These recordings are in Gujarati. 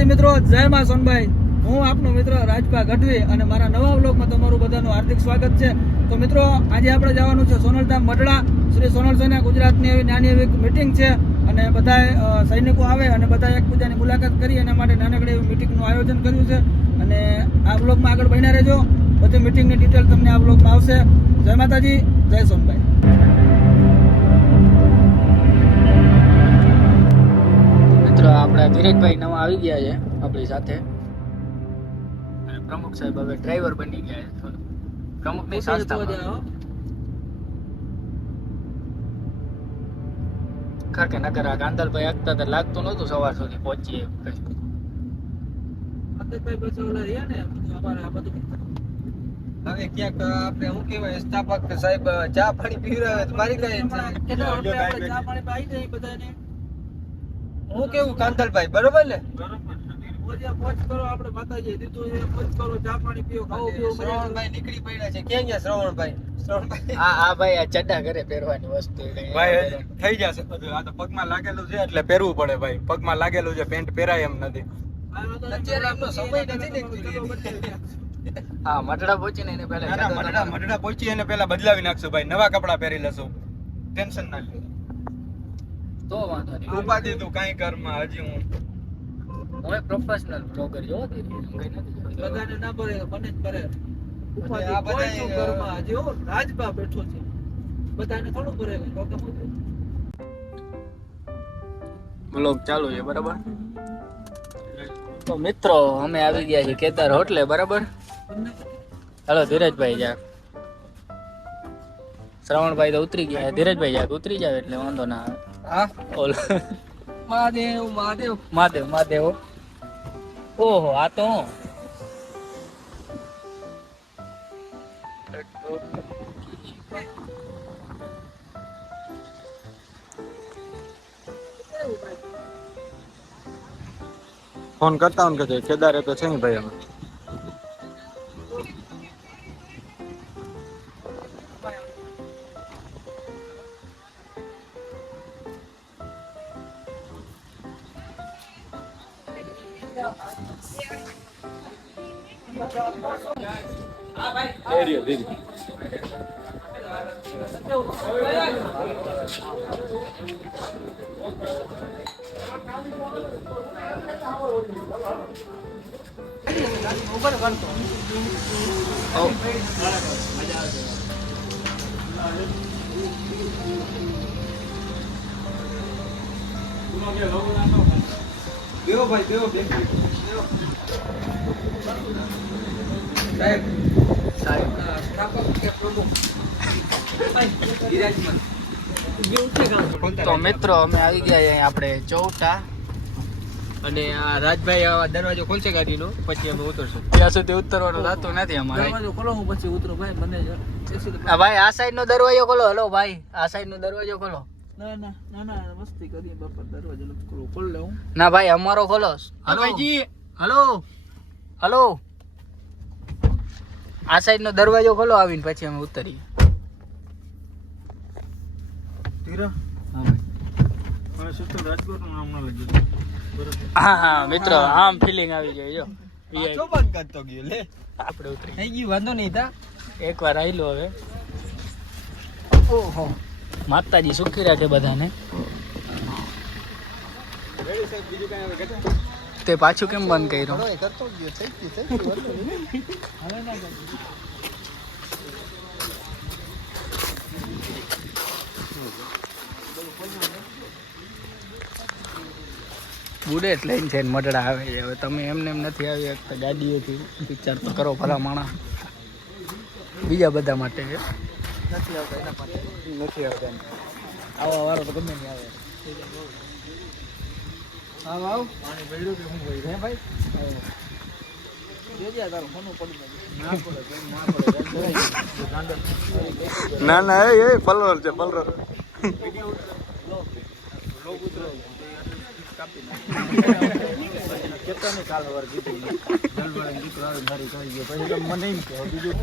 માતાજી મિત્રો, જય માં સોનભાઈ. હું આપનો મિત્ર રાજભા ગઢવી અને મારા નવા વ્લોગમાં તમારું બધાનું હાર્દિક સ્વાગત છે. તો મિત્રો, આજે આપણે જવાનું છે સોનલધામ મઢડા. શ્રી સોનલ સેના ગુજરાતની એવી નાની એવી મીટિંગ છે અને બધા સૈનિકો આવે અને બધા એકબીજાની મુલાકાત કરી એના માટે નાનકડી એવી મીટિંગનું આયોજન કર્યું છે. અને આ વ્લોગમાં આગળ બન્યા રહેજો. બધી મીટિંગની ડિટેલ તમને આ વ્લોગમાં આવશે. જય માતાજી, જય સોનભાઈ. આપણા ધીરજભાઈ નવા આવી ગયા છે આપણી સાથે અને પ્રમુખ સાહેબ હવે ડ્રાઈવર બની ગયા છે. પ્રમુખની સંસ્થામાં ખરકે નગર આ કાંદલભાઈ આગતા તો લાગતું નહોતું સવાર સુધી પહોંચીએ. હવે ક્યાંક આપણે શું કહેવાય, સ્થાપક સાહેબ ચા પાણી પીવડાવે મારી કઈ ચા પાણી પાઈ જાય બધાને. હું કેવું કાંતલભાઈ, બરોબર ને? પોચ કરો, આપણે માતાજી દીધું છે, પોચ કરો, ચા પાણી પીઓ, ખાઓ પીઓ. શ્રવણભાઈ નીકળી પડ્યા છે. ક્યાં ગયા શ્રવણભાઈ? આ ભાઈ આ ચડ્ડા ઘરે પહેરવાની વસ્તુ ભાઈ થઈ જશે બધું. આ તો પગમાં લાગેલું છે એટલે પહેરવું પડે ભાઈ. પગમાં લાગેલું છે, પેન્ટ પહેરાય એમ નથી. અત્યારે આપણો સમય નથી ને. હા, મઢડા પહોંચીને એને પહેલા મઢડા પહોંચી એને પેલા બદલાવી નાખશું ભાઈ. નવા કપડા પહેરી લેશું, ટેન્શન ના લે. તો વાંધો નહીં. ઉપાધિ તું કાંઈ કરમાં હજી હું એક પ્રોફેશનલ બ્લોગર જો કઈ નથી. બધાને ના ભરે, મને જ ભરે. આ બધા ઘરમાં હજી હો રાજભા બેઠો છે, બધાને થોડું ભરે. બ્લોગ ચાલુ છે બરાબર. તો મિત્રો, અમે આવી ગયા છીએ કેદાર હોટલે બરાબર. હાલો ધીરજભાઈ જા. શ્રવણભાઈ તો ઉતરી ગયા, ધીરજભાઈ જા ઉતરી જાવ એટલે વાંધો ના આવે. હા, ઓલ મહાદેવ મહાદેવ મહાદેવ મહાદેવ. ઓહો, આ તો ફોન કરતા હું કે કેદારે તો છે ને ભાઈ. અમે એરિયો દીદી ઉપર કરતો. દેવો ભાઈ, દેવો બેન, સાહેબ સ્થાપક કે પ્રમુખ વિરાજમાન. તો મિત્રો, અમે આવી ગયા અહીં આપણે ચૌટા અને આ રાજભાઈ આ દરવાજો ખોલશે ગાડીનો, પછી અમે ઉતરશું. ત્યાં સુધી ઉતરવાનું થતું નથી અમારે. દરવાજો ખોલો, હું પછી ઉતરું ભાઈ. મને હા ભાઈ, આ સાઈડ નો દરવાજો ખોલો. હલો ભાઈ, આ સાઈડ નો દરવાજો ખોલો. ના ના ના ના, મસ્તી કરી બાપા. દરવાજો નથી ખોલો, ખોલ લે હું. ના ભાઈ, અમારો ખોલો. હલો ભાઈજી, હલો હલો. આ સાઈડ નો દરવાજો ખોલો આવીને, પછી અમે ઉતરીએ. તીરા હા ભાઈ. મને સિસ્ટમ રાજકોટનું નામ ના લાગ્યું. હા હા મિત્રો, આમ ફિલિંગ આવી જાય. જો પાછો બંધ કરતો ગયો લે. આપણે ઉતરી થઈ ગયું, વાંધો નહીં. તા એકવાર આયલો હવે. ઓહો, માતાજી સુખી રાખે બધાને. રેડી સાહેબ, બીજું કાંઈ હવે ઘટે? તે પાછું કેમ બંધ કર્યું? કરતો ગયો, થઈ ગયું. હવે ના બુલેટ લઈને છે ને મઢડા આવે છે. હવે તમે એમને એમ નથી આવી શકતા ગાડીઓથી. વિચાર તો કરો ભલા માણસ. બીજા બધા માટે છે, નથી આવતા એના માટે. નથી આવતા. આવા વાળો તો ગમે નહીં આવે. આવ આવ, પાણી ભર્યું કે હું ભર્યું હે ભાઈ? જોજે તારું ફોનું પડી જાય. ના પડે, ના પડે. ના ના, એ પલર છે, પલર. લોગ ઉતરો કાપી કેટલાની કાલ વાર કીધું જલવાળા દીકરો આવે મારી કરી ગયો. પછી મને એમ કે બીજું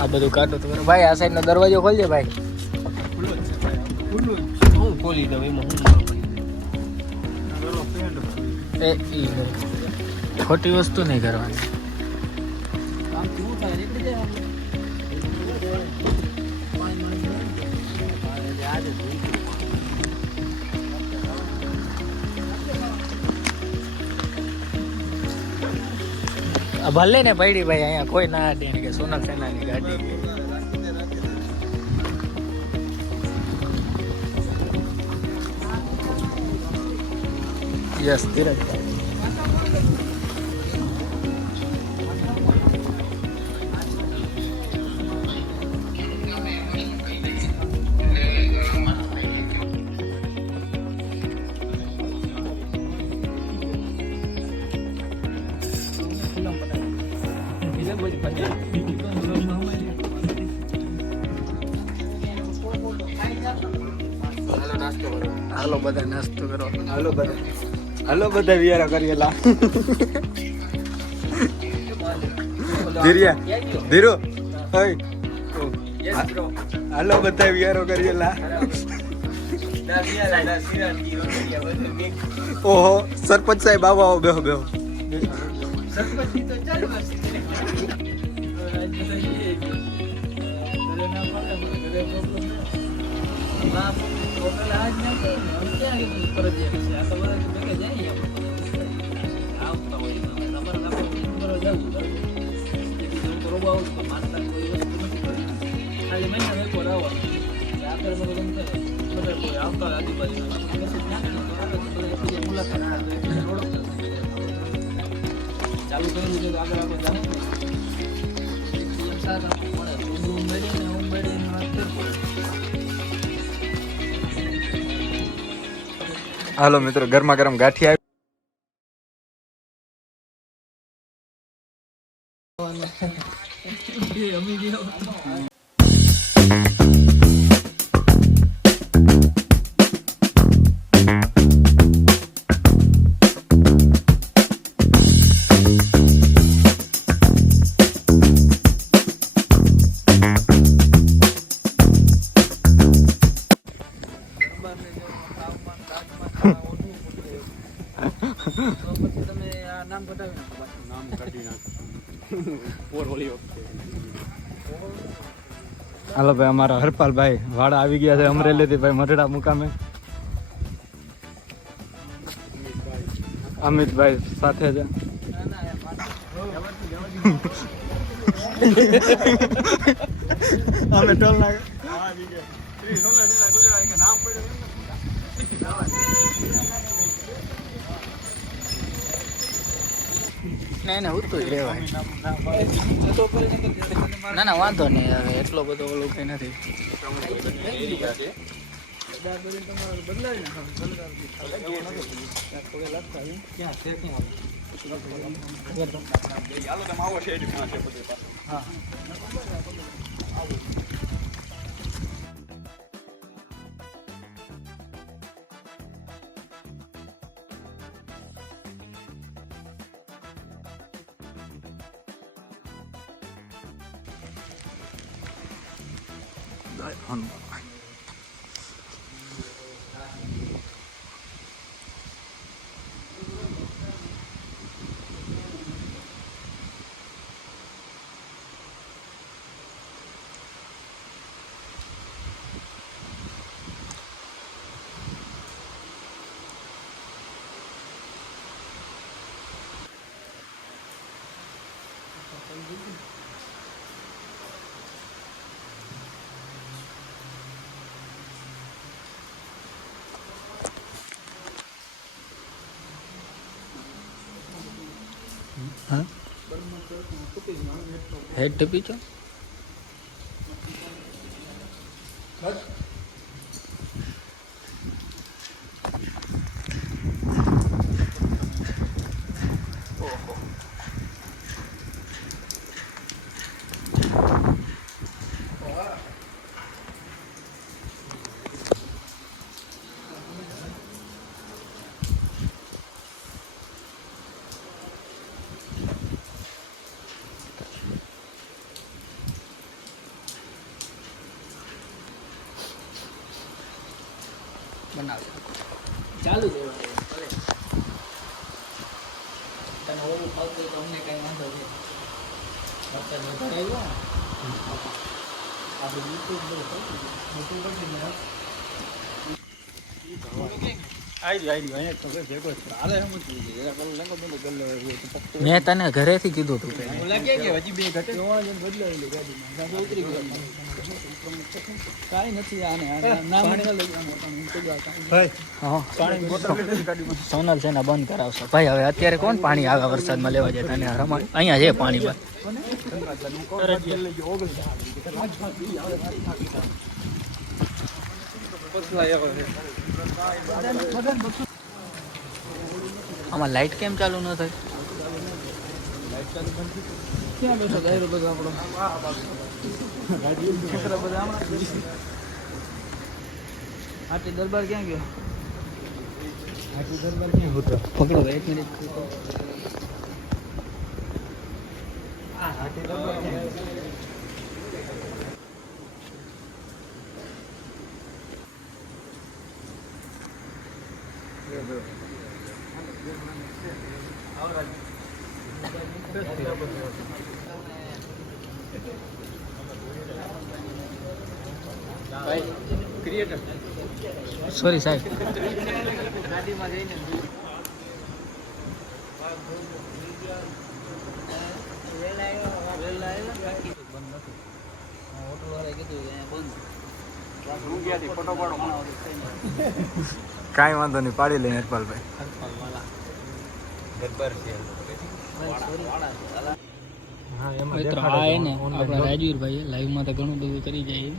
આ બધું કાઢો તો ભાઈ આ સાઈડનો દરવાજો ખોલજે ભાઈ. હું ખોલી દઉં એમાં હું એ ઈ ખોટી વસ્તુ નહીં કરવાની. ભલે ને પડી ભાઈ અહીંયા કોઈ ના હતી કે સોનલ સેનાની ગાડી. યસ ધીરજ. હાલો બધા નાસ્તો કરો. હાલો બધા વિયારા કરેલા. ધીરો હાલો બધા વિયારો કરેલા. ઓહો સરપંચ સાહેબ આવો બેહો બેહો. ચાલુ કર્યું છે આગળ આગળ હાલો મિત્રો ગરમા ગરમ ગાંઠિયા તમે આ નામ કઢાવી નાખો. નામ કાઢી નાખો. હાલો ભાઈ અમારા હરપાલભાઈ વાડા આવી ગયા છે અમરેલીથી ભાઈ મઢડા મુકામે. અમિતભાઈ સાથે છે. અમે ટોલ નાખે ના ઉતરું જ રહેવાય. ના વાંધો નહીં હવે એટલો બધો ઓલો કઈ નથી. હા હેડ ટપી છો. બનાવશે ચાલુ દેવાનું ભલે તને ઓલું ફાવતું તો અમને કઈ વાંધો નહીં વરસાદ વધારે આવ્યો આપણે યુટ્યુબ મેં તને ઘરેથી કીધું તું કાંઈ નથી આને સોનલ છે ને બંધ કરાવશો ભાઈ. હવે અત્યારે કોણ પાણી આવે વરસાદમાં લેવા જાય તને રમાડ અહીંયા છે પાણી ભાઈ. આમાં લાઈટ કેમ ચાલુ ન થાય? ક્યાં બેઠો ગાયરો બધો આપણો છોકરા બધા હાથી દરબાર ક્યાં ગયો? હાથી દરબાર ક્યાં હતો? પકડો એક મિનિટ. હાથી દરબાર ક્યાં સોરી સાહેબ. ગાડીમાં જઈને કાંઈ વાંધો નહીં, પાડી લઈને હરપાલભાઈ. મિત્રો આ હે ને આપણા રાજવીરભાઈ લાઈવમાં તો ઘણું બધું કરી જાય.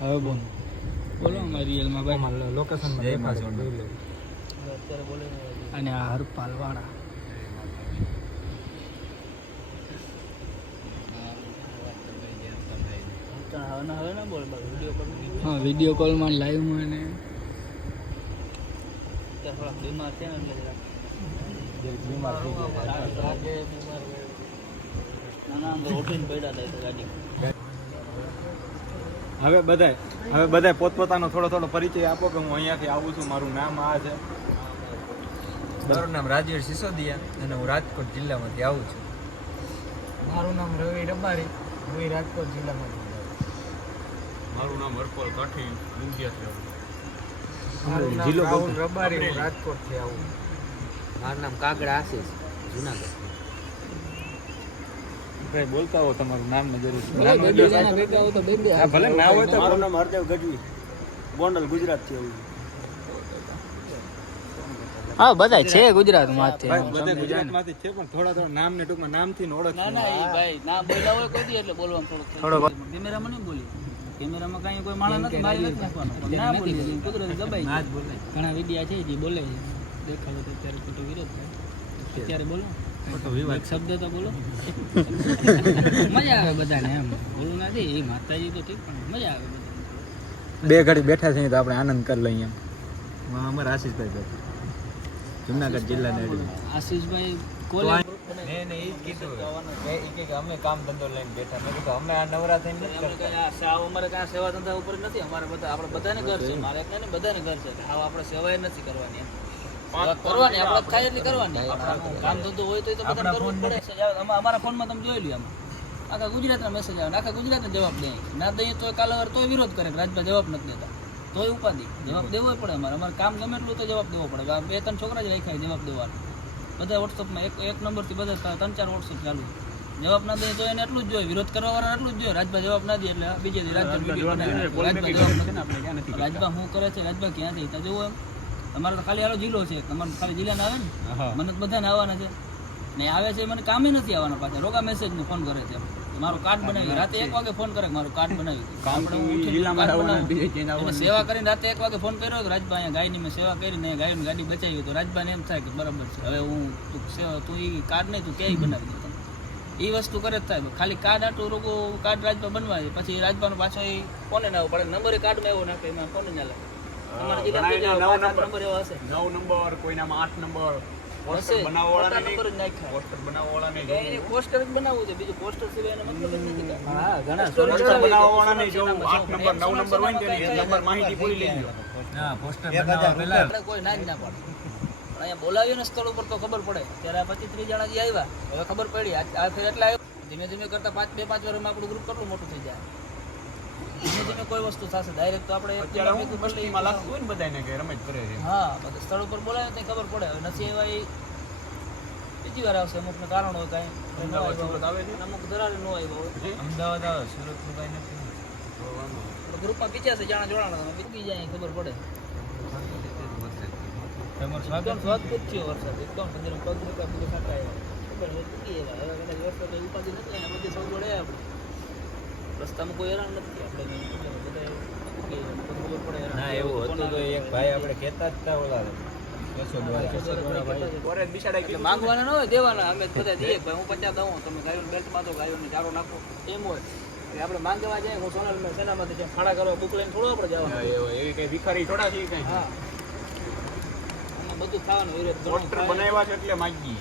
હવે બોલો બોલો અમારા રિયલમાં ભાઈ લોકેશન અને આ હરપાલ વાળા હા વિડીયો કોલમાં લાઈવમાં ને બીમાર છે ને હવે બધાય પોતપોતાનો થોડો પરિચય આપો કે હું અહીંયાથી આવું છું, મારું નામ આ છે. મારું નામ રાજવીર સિસોદિયા અને હું રાજકોટ જિલ્લામાંથી આવું છું. મારું નામ રવિ રબારી, હું રાજકોટ જિલ્લામાંથી. મારું નામ હરપાલ કાઠી, મુંગિયાથી મારું નામ જિલ્લો રાહુલ બોલતો. રબારી, હું રાજકોટથી આવું. મારું નામ કાગડા આશીષ, જુનાગઢ. ભાઈ બોલતા હો તમારું નામ ને જરૂર છે. બે જણા ભેગા હોય તો બે હા, ભલે ના હોય તો મારું નામ હરદેવ ગઢવી, ગોંડલ, ગુજરાતથી આવું છું. હા બધા છે ગુજરાતમાંથી. ભાઈ બધે ગુજરાતમાંથી જ છે, પણ થોડા નામ ને ટૂંકમાં નામથી ને ઓળખ. ના ના એ ભાઈ ના બોલ્યા હોય કોઈ દી એટલે બોલવાનું થોડોક કેમેરામાં નહીં બોલી. કેમેરામાં કાંઈ કોઈ માણસ નથી, મારી નથી નાખવાનો. ના બોલી કુદરતી દબાઈ ના જ બોલાય. ઘણા વિડિયા છે જે બોલે છે, દેખાડો તો અત્યારે ખોટો વિરોધ થાય. અત્યારે બોલો ખોટો વિવાદ. એક શબ્દ તો બોલો. મજા આવે બધાને એમ બોલું નથી. એ માતાજી તો ઠીક પણ મજા આવે બધાને. બે ઘડી બેઠા છે તો આપણે આનંદ કરી લઈએ. અમારા આશીષભાઈ બેઠા, જુનાગઢ જિલ્લાના એડમિન. આશીષભાઈ કોલેજ મેં એ જ કીધું કે અમે કામ ધંધો લઈને બેઠા. મેં કીધું અમે આ નવરા થઈને નથી કરતા. અમારે કાંઈ સેવા ધંધા ઉપર નથી. અમારે બધા આપણે બધાને ઘર છે. મારે એક નહીં બધાને ઘર છે. આવ આપણે સેવાય નથી કરવાની એમ. કરવાની આપણે થાય એટલી કરવાની. કામ ધંધો હોય તો બધા કરવું જ પડે. અમારા ફોનમાં તમે જોઈ લ્યો, આખા ગુજરાતના મેસેજ આવે, આખા ગુજરાતને જવાબ દે. ના દઈએ તો કાલે તોય વિરોધ કરે કે રાજભાઈ જવાબ નથી દેતા, તોય ઉપાધિ. જવાબ દેવો પડે. અમારે કામ ગમે એટલું તો જવાબ દેવો પડે. બે ત્રણ છોકરા જ રાખ્યા જવાબ દેવાનો. બધા વોટ્સઅપમાં એક નંબરથી બધા 3-4 વોટ્સઅપ ચાલુ. જવાબ ના દે તો એને એટલું જ જોઈએ, વિરોધ કરવા વાળા એટલું જ જોઈએ. રાજભાઈ જવાબ ના દે એટલે બીજે રાજભાઈ વિડીયો બનાવે. રાજભાઈ જવાબ નથી. રાજભાઈ શું કરે છે, રાજભાઈ ક્યાંથી ત્યાં જવું એમ. તમારે તો ખાલી આલો જિલ્લો છે, તમારે ખાલી જિલ્લાના આવે ને, મને તો બધાને આવવાના છે ને આવે છે. મને કામે નથી આવવાના પાછા, રોગા મેસેજ ને ફોન કરે છે. મારું કાર્ડ બનાવી રાતે 1 વાગે ફોન કરે કે મારું કાર્ડ બનાવી કામ આપણે તો ઉઠીને જિલ્લામાં કાર્ડ આવવાના, બનાવું. બીજે ક્યાંય એને આવવાના સેવા કરીને રાતે 1 વાગે ફોન કર્યો કે રાજભાઈ અહીંયા ગાયની મેં સેવા કરીને અહીંયા ગાયની ગાડી બચાવી તો રાજભાઈને એમ થાય કે બરાબર છે હવે હું તું એ કાર્ડ નહીં તું ક્યાંય બનાવી દે તમે એ વસ્તુ કરે જ થાય ખાલી કાર્ડ આટલું રોગો કાર્ડ રાજભા બનવાય પછી રાજભાનો પાછો એ ફોને ના પડે નંબરે કાર્ડમાં એવો નાખે એમાં ફોને ના લાગે તમારા જિલ્લામાં ઘણા 5 નંબર એવા હશે 9 નંબર કોઈનામાં 8 નંબર પોસ્ટર હશે. બનાવવાવાળા પોતાના નંબર જ નાખ્યા. પોસ્ટર બનાવવાવાળા નહીં એને પોસ્ટર જ બનાવવું છે બીજું પોસ્ટર સિવાય એનો મતલબ જ નથી કાંઈ. હા ઘણા પોસ્ટર બનાવવાવાળા નહીં જો 8 નંબર 9 નંબર હોય ને તેની નંબર માહિતી પૂરી લઈ લો હા પોસ્ટર બનાવવા પહેલા આપણે કોઈ ના જ ના પાડે પણ અહીંયા બોલાવ્યું ને સ્થળ ઉપર તો ખબર પડે ત્યારે આ 25-30 જણા જે આવ્યા હવે ખબર પડી આ ફેર એટલા આવ્યા ધીમે ધીમે કરતા 2-5 વર્ષમાં આપણું ગ્રુપ કેટલું મોટું થઈ જાય ધીમે ધીમે કોઈ વસ્તુ થશે ડાયરેક્ટ તો આપણે અત્યારે હું મસ્તીમાં લાગતું હોય ને બધાને કે રમેશ કરે છે હા બધા સ્થળ ઉપર બોલાવે તો ખબર પડે હવે નથી એવા એ બીજી વાર આવશે અમુકને કારણ હોય કાંઈ અમદાવાદ સુરત આવે છે? અમુક ધરારે ન આવ્યો હોય અમદાવાદ આવે સુરતનું કાંઈ નથી ગ્રુપમાં 85 જણા જોડાણા તમે બીજી જાય ખબર પડે તમારું સ્વાગત એકદમ સ્વાદભૂત થયો વરસાદ એકદમ પગ રૂપિયા બધું ખાતા આવ્યા ખબર હોય ચૂકી આવ્યા હવે કદાચ વરસાદ તો ઉપાધિ નથી અને બધી સૌ જોડે આપણે રસ્તામાં કોઈ હેરાન નથી આપણે બધા ખબર પડે હેરાન. ના એવું હતું તો એક ભાઈ આપણે કહેતા જ હતા ઓલા ઓરેન્જ બિસાડાઈ એટલે ગયું માંગવાના ન હોય દેવાના અમે બધા દઈએ કે ભાઈ હું 50 દઉં તમે ગાયોને બેલ્ટ બાંધો ગાયોને ચારો નાખો એમ હોય એટલે આપણે માંગવા જાય હું સોનલ સેનામાંથી જ્યાં ખાડા કરવા બુક લઈને થોડો આપણે જવાનું એવી કઈ ભિખારી થોડા છે કઈ હા અને બધું ખાવાનું એવી રીતે પોસ્ટર બનાવ્યા છે એટલે માગી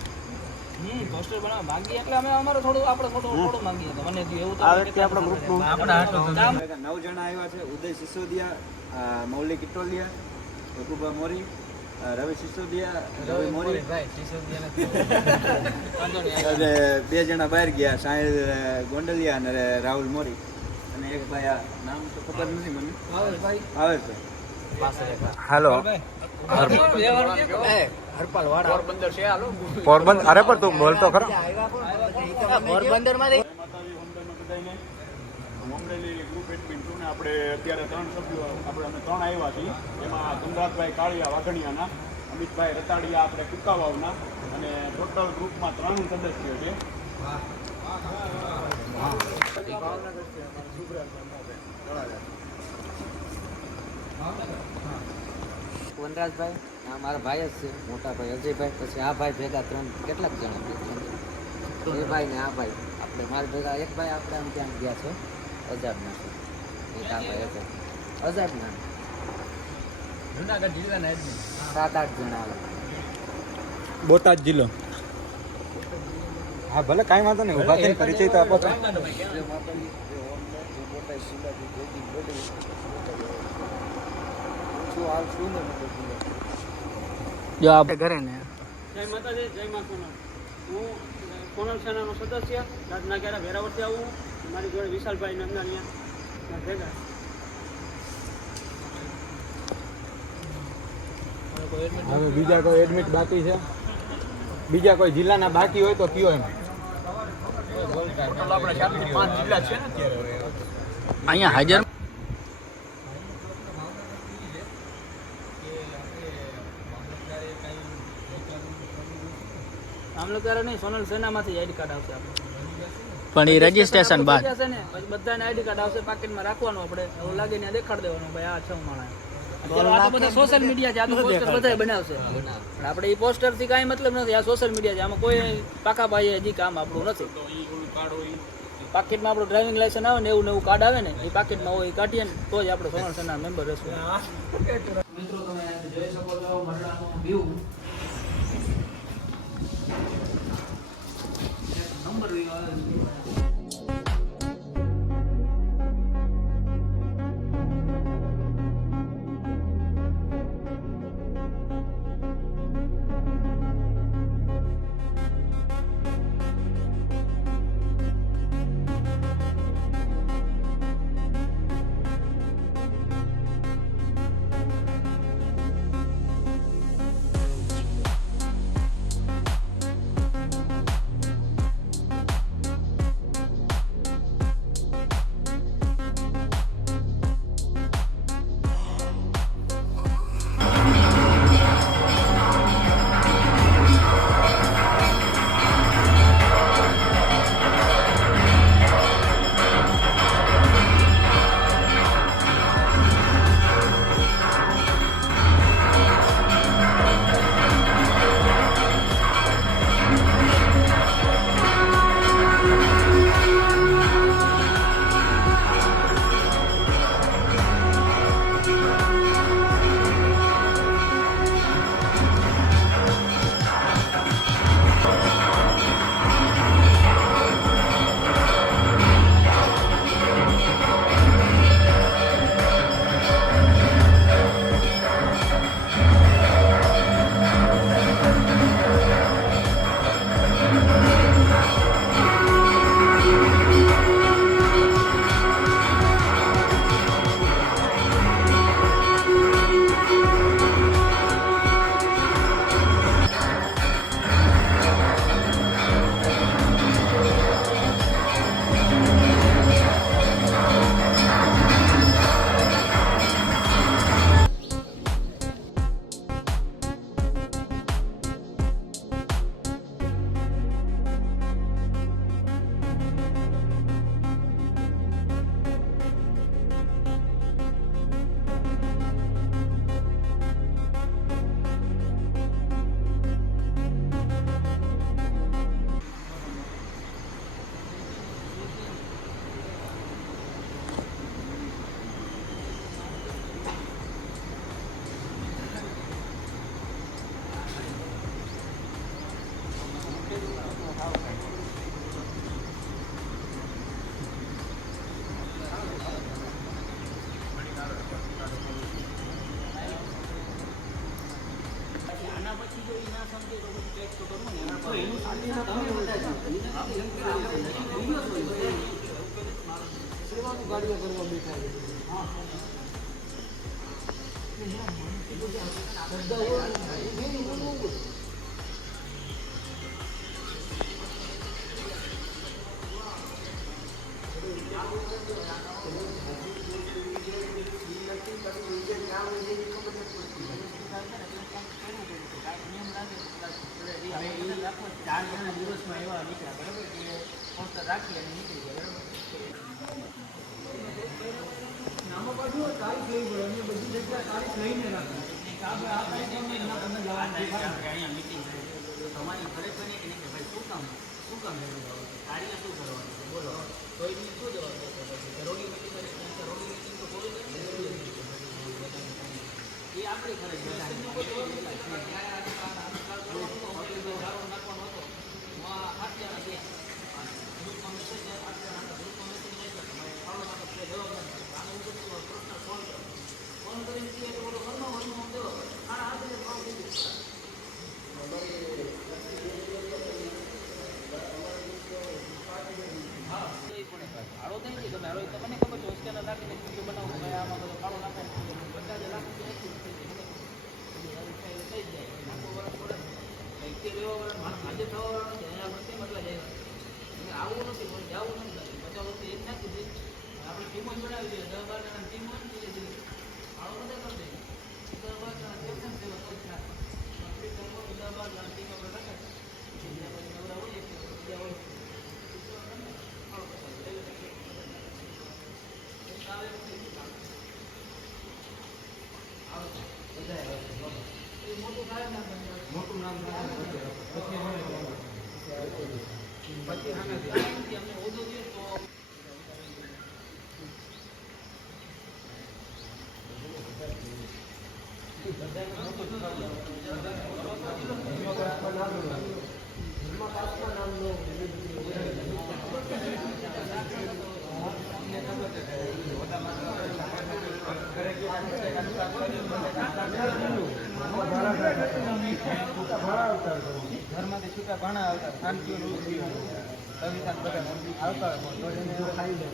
પોસ્ટર બનાવવા માંગીએ એટલે અમે અમારે થોડું આપણે થોડું માંગીએ તો મને થયું એવું તો આ વ્યક્તિ આપણા ગ્રુપનું આપણા હાટો તો 9 જણા આવ્યા છે. ઉદય સિસોદિયા, મૌલિક ઇટોલિયા, રઘુભા મોરી, રવિ સિસોદિયા, રવિ મોરી ભાઈ સિસોદિયા નથી વાંધો નહીં અને 2 જણા બહાર ગયા, સાહિલ ગોંડલિયા અને રાહુલ મોરી અને એક ભાઈ આ નામ તો ખબર નથી મને આવે ભાઈ આવે છે. હાલો હરપાલ વાળા પોરબંદર છે હાલો પોરબંદર અરે પણ તું બોલતો ખરો પોરબંદર માંથી માતાજી હોમડેમાં બધાયને હોમડેલી ગ્રુપ એડમિન છું ને આપણે અત્યારે 3 સભ્યો આપણે અમે 3 આવ્યા છીએ એમાં ધનરાજભાઈ કાળિયા વાઘણિયાના, અમિતભાઈ રતાડિયા આપણે કુકાવાવના અને ટોટલ ગ્રુપમાં 3 સદસ્યો છે. વનરાજભાઈ આ મારા ભાઈ જ છે, મોટા ભાઈ અજયભાઈ, પછી આ ભાઈ ભેગા 3 કેટલાક જણા એ ભાઈ ને આ ભાઈ આપણે મારા ભેગા એક ભાઈ આપણે આમ ત્યાં ગયા છે અજાબના છે એક આ ભાઈ અજાબના જુનાગઢ જિલ્લાના એડમિન 7-8 જણા આવે. બોટાદ જિલ્લો. હા ભલે કાંઈ વાંધો નહીં, ઊભા થઈને પરિચય તો આપો છો. જો આપણે ઘરે ને જય માતાજી જય મા સોનલ. હું સોનલ સેનાનો સદસ્ય રાજના ઘેરા વેરાવળથી આવું મારી જોડે વિશાલભાઈ નંદાનિયા ભેગા હવે બીજા કોઈ એડમિટ બાકી છે? બીજા કોઈ જિલ્લાના બાકી હોય તો કયો એમ ટોટલ આપણે 4 થી 5 જિલ્લા છે ને અત્યારે અહીંયા હાજર આમ લોકો નહીં સોનલ સેનામાંથી આઈડી કાર્ડ આવશે આપણે પણ એ રજીસ્ટ્રેશન બાદ છે ને પછી બધાને આઈડી કાર્ડ આવશે પાકેટમાં રાખવાનું આપણે એવું લાગે ને દેખાડ દેવાનું ભાઈ આ 6 માણસ અત્યારે આ તો બધા સોશિયલ મીડિયા છે આ તો પોસ્ટર બધાય બનાવશે પણ આપણે એ પોસ્ટર થી કાંઈ મતલબ નથી આ સોશિયલ મીડિયા છે આમાં કોઈ પાકા ભાઈ હજી કામ આપણું નથી પાકેટમાં આપણું ડ્રાઇવિંગ લાયસન્સ આવે ને એવું નવું કાર્ડ આવે ને એ પાકેટમાં હોય એ કાઢીએ ને તો જ આપણે સોનલ સેના મેમ્બર રહેશું મિત્રો તમે જોઈ શકો છો મરડાનો વ્યૂ નંબર વ્યૂ આવે છે ઘરમાંથી છૂટા ઘણા આવતા શાંતિ કવિતા બધા આવતા તો એને એવું ખાઈ લે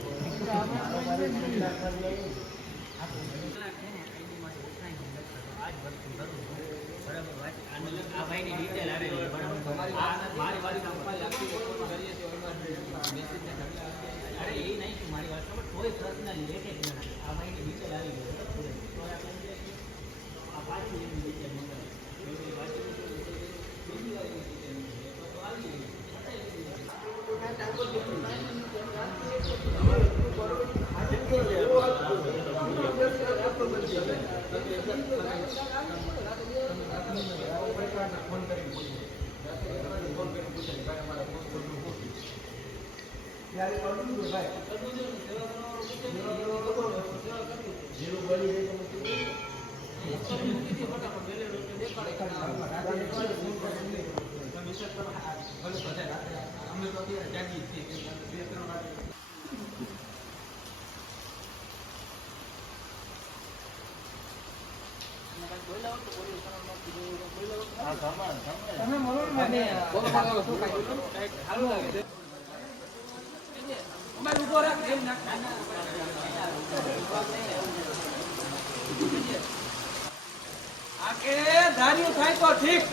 ધાર્યું થાય તો ઠીક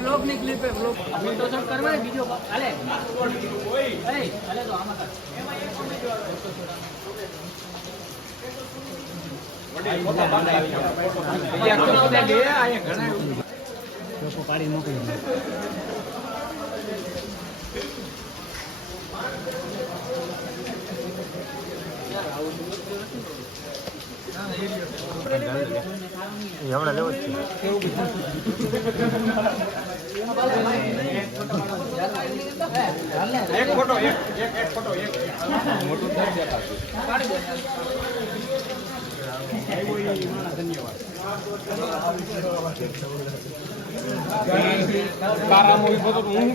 બ્લોગ ની ક્લિપ હે બ્લોગ ફોટો શૂટ કરવા બીજો હાલે હાલે તો આમાં લોકો પાડી મોકલી હમણાં લેવો જ એક ફોટો એક ફોટો મોટું ધન્યવાદ તારા મૂવી ફોટો હું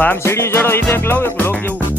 આમ સીડી જડો એ તો એક લઉં એક લોક જેવું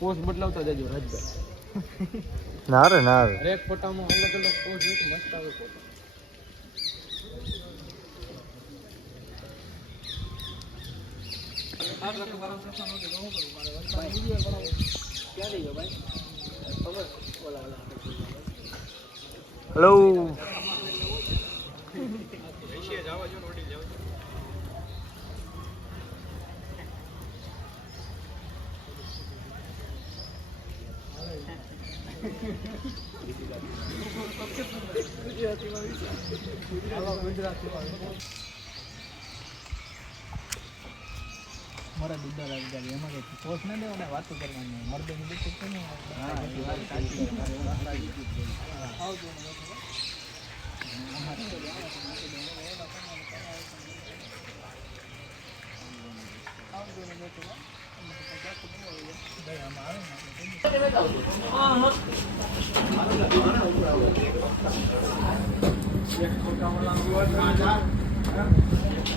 પોસ્ટ બદલાવતા જજો રાજભાઈ. ના રે ના રે દરેક ફોટામાં અલગ અલગ પોસ્ટ હોય તો મસ્ત આવે ફોટો. હેલો મારા દુધા રાજગારી એમાં કઈ પોસ્ટ ના દેવાના વાતો કરવાની મરદની દીકરી છે ને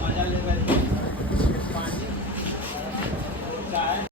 મજા લેવાની